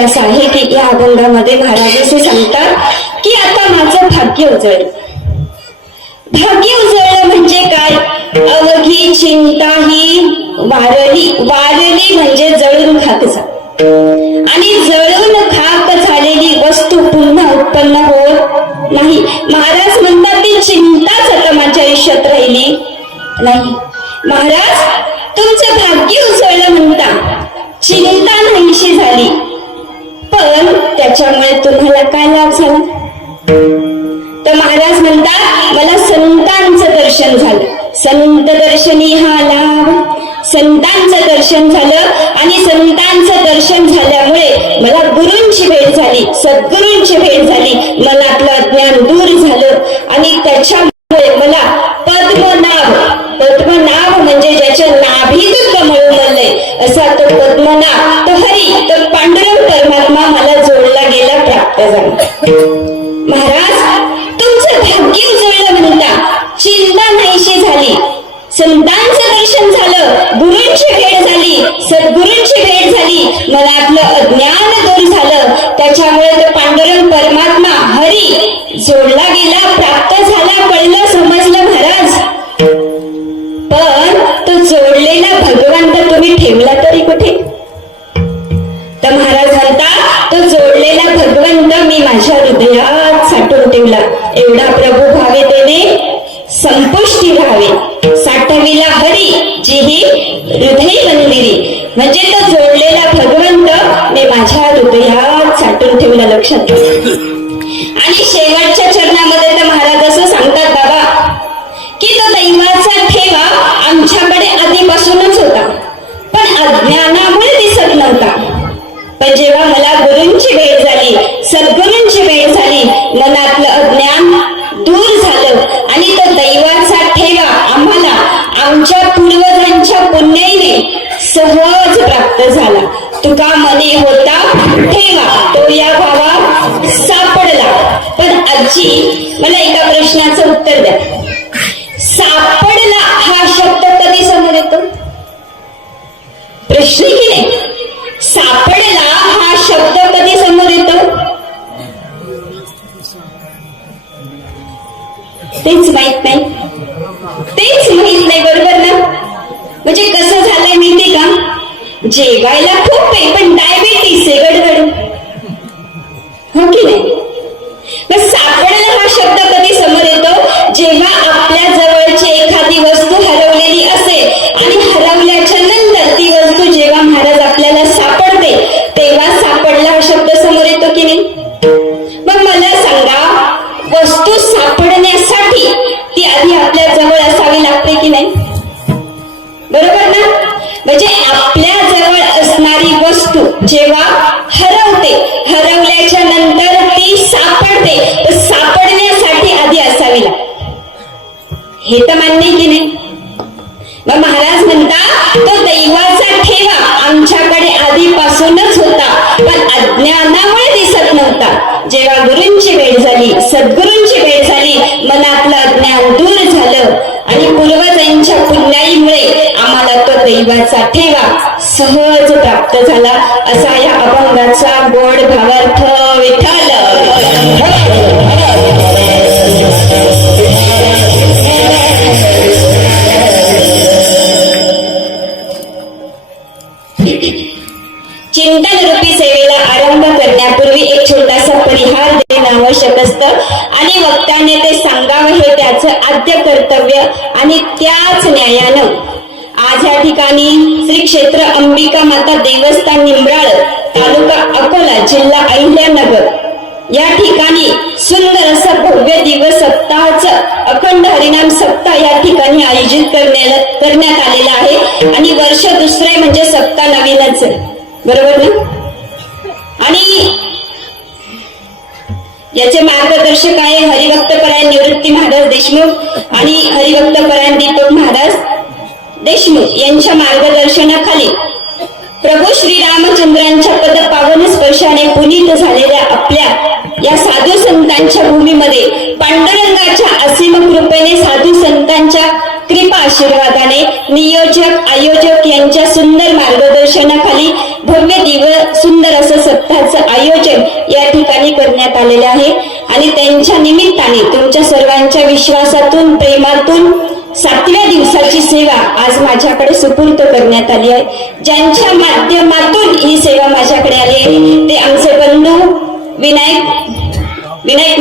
विश्वास आहे की या अभंगामध्ये महाराज असे सांगतात की आता माझं भाग्य उजळलं. भाग्य उजळलं म्हणजे काय? अवघी चिंता ही वारली वारली म्हणजे जळून खाक जा. आणि जळून खाक झालेली वस्तू पुन्हा उत्पन्न होत नाही. महाराज म्हणतात ती चिंताच आता माझ्या आयुष्यात राहिली नाही. महाराज त्याच्यामुळे तुम्हाला काय लाभ झाला? तर महाराज म्हणतात मला संतांचं दर्शन झालं. संत दर्शनी हा लाभ. संतांचं दर्शन झालं आणि संतांचं दर्शन झाल्यामुळे मला गुरूंची भेट झाली सद्गुरूंची भेट झाली. मनातलं ज्ञान दूर झालं आणि त्याच्या महाराज तुमचं भाग्य उजळलं म्हणता चिंता नाहीशी झाली. संतांचं दर्शन झालं गुरूंची भेट झाली सद्गुरूंची भेट झाली. मनातलं अज्ञान दूर झालं. त्याच्यामुळे तो पांडुरंग परमात्मा हरी जोडला साठवून एवढा प्रभू भावे त्याने संपुष्टी व्हावे. साठविला हरी जी ही हृदय मंदिरी म्हणजे तो जोडलेला भगवंत मी माझ्या हृदयात साठवून ठेवला लक्षात. तुका होता ठेवा. तो या भावा सापडला. पण आजी मला एका प्रश्नाचं उत्तर द्या. सापडला हा शब्द कधी समोर येतो? प्रश्न की नाही? सापडला हा शब्द कधी समोर येतो? तेच माहीत नाही. तेच माहीत नाही बरोबर ना? म्हणजे कसं झालंय माहिती का? जेवायला खूप आहे पण सहज प्राप्त झाला. असा या अभंगाचा गोड भावार्थ चिंतन रूपी सेवेला आरंभ करण्यापूर्वी एक छोटासा परिहार देणं आवश्यक असतं. आणि वक्त्याने ते सांगावं हे त्याचं आद्य कर्तव्य आणि त्याच न्यायानं आज या ठिकाणी श्री क्षेत्र अंबिका माता देवस्थान निंब्राळ तालुका अकोला जिल्हा अहिल्यानगर. या ठिकाणी सुंदर असं भव्य दिवस सप्ताहाचं अखंड हरिनाम सप्ताह या ठिकाणी आयोजित करण्यात आलेला आहे. आणि वर्ष दुसरे म्हणजे सप्ताह नवीनच बरोबर ना? आणि याचे मार्गदर्शक आहे हरिभक्त परायण निवृत्ती महाराज देशमुख आणि हरिभक्त परायण महाराज देशमुख यांच्या मार्गदर्शनाखाली प्रभू श्री रामचंद्रांच्या पद पावन स्पर्शाने पुनीत झालेल्या आपल्या या साधू संतांच्या भूमीमध्ये पांडुरंगाच्या असीम कृपेने साधू संतांच्या कृपा आशीर्वादाने नियोजक आयोजक यांच्या सुंदर मार्गदर्शनाखाली भव्य दिव सुंदर असं सप्ताहाचं आयोजन या ठिकाणी करण्यात आलेले आहे. आणि त्यांच्या निमित्ताने तुमच्या सर्वांच्या विश्वासातून प्रेमातून सातव्या दिवसाची सेवा आज माझ्याकडे सुपूर्द करण्यात आली आहे. ज्यांच्या माध्यमातून ही सेवा माझ्याकडे आली आहे ते आमचे बंधू विनायक विनायक